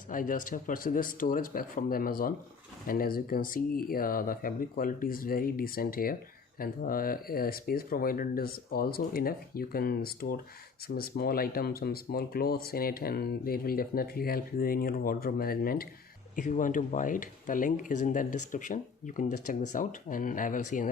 guys, I just have purchased this storage pack from the Amazon, and as you can see the fabric quality is very decent here, and the space provided is also enough. You can store some small items, some small clothes in it, and it will definitely help you in your wardrobe management. If you want to buy it, the link is in that description. You can just check this out, and I will see you in the